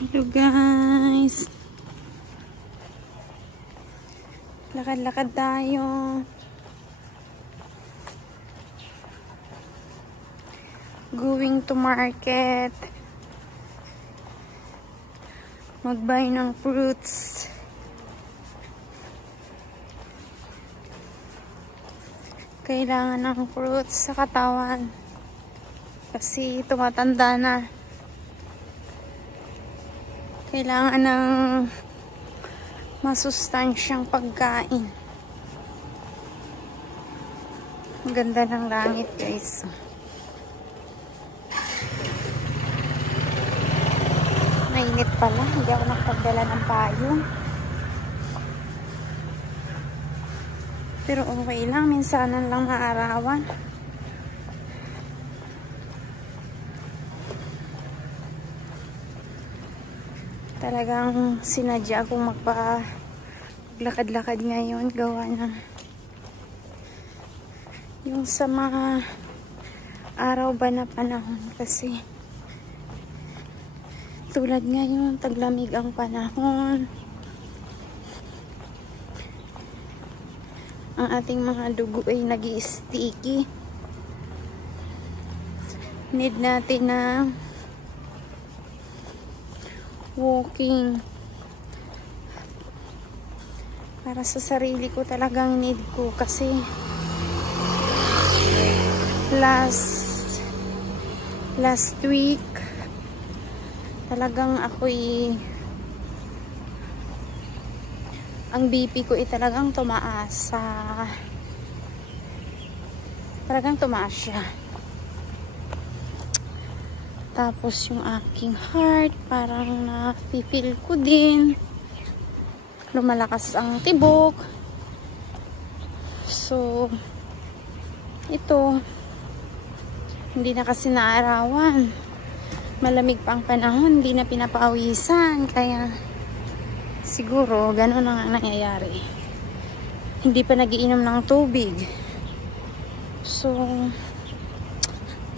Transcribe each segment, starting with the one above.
Hello guys, lakad-lakad tayo. Going to market, mag-buy ng fruits. Kailangan ng fruits sa katawan kasi tumatanda na. Kailangan ng masustansyang pagkain. Ang ganda ng langit guys. Mainit pala. Hindi ako nakapagdala ng payong. Pero okay lang. Minsanan lang maarawan. Talagang sinadya akong maglakad-lakad ngayon, gawa na yung sa mga araw ba na panahon kasi tulad ngayon, taglamig ang panahon, ang ating mga dugo ay nag-i-sticky. Need natin na walking para sa sarili ko. Talagang need ko kasi last week talagang ako'y ang BP ko ay talagang tumaas siya. Tapos yung aking heart, parang na-feel ko din. Lumalakas ang tibok. So, ito, hindi na kasi naarawan. Malamig pa ang panahon, hindi na pinapawisan. Kaya, siguro, ganun ang nangyayari. Hindi pa nagiinom ng tubig. So,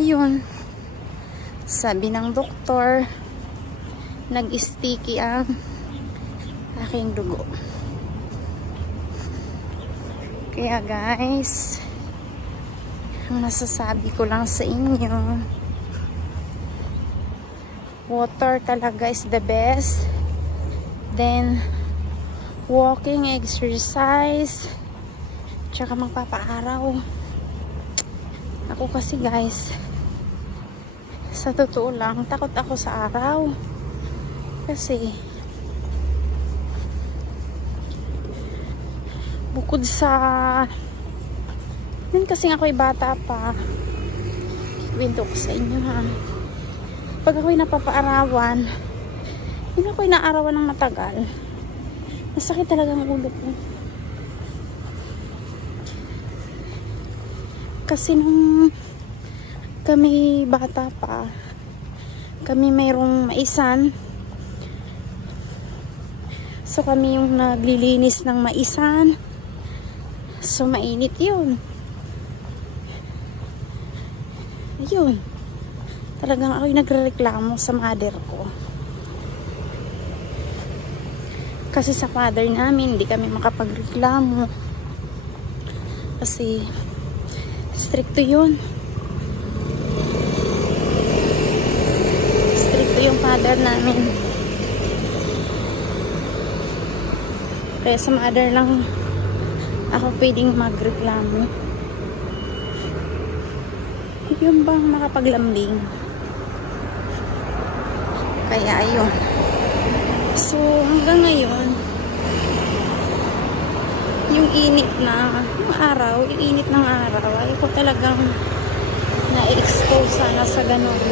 ayun. Sabi ng doktor, nag-sticky ang aking dugo. Kaya guys, ang masasabi ko lang sa inyo, water talaga is the best. Then, walking, exercise, tsaka magpapaaraw. Ako kasi guys, sa totoo lang, takot ako sa araw. Kasi, bukod sa, yun kasi ako'y bata pa, kwento ko sa inyo ha. Pag ako'y napapaarawan, yun ako'y naarawan ng matagal, masakit talaga ang ulo ko. Kasi nung kami bata pa, kami mayroong maisan, so kami yung naglilinis ng maisan, so mainit yun. Ayun, talagang ako'y nagrereklamo sa mother ko kasi sa father namin hindi kami makapagreklamo kasi stricto yun. Yung father namin. Kaya sa mother lang ako pwedeng magreklamo. Yung bang makapaglambing. Kaya ayun. So hanggang ngayon, yung init na yung araw, yung init ng araw, ay ko talagang na-expose sana sa ganun.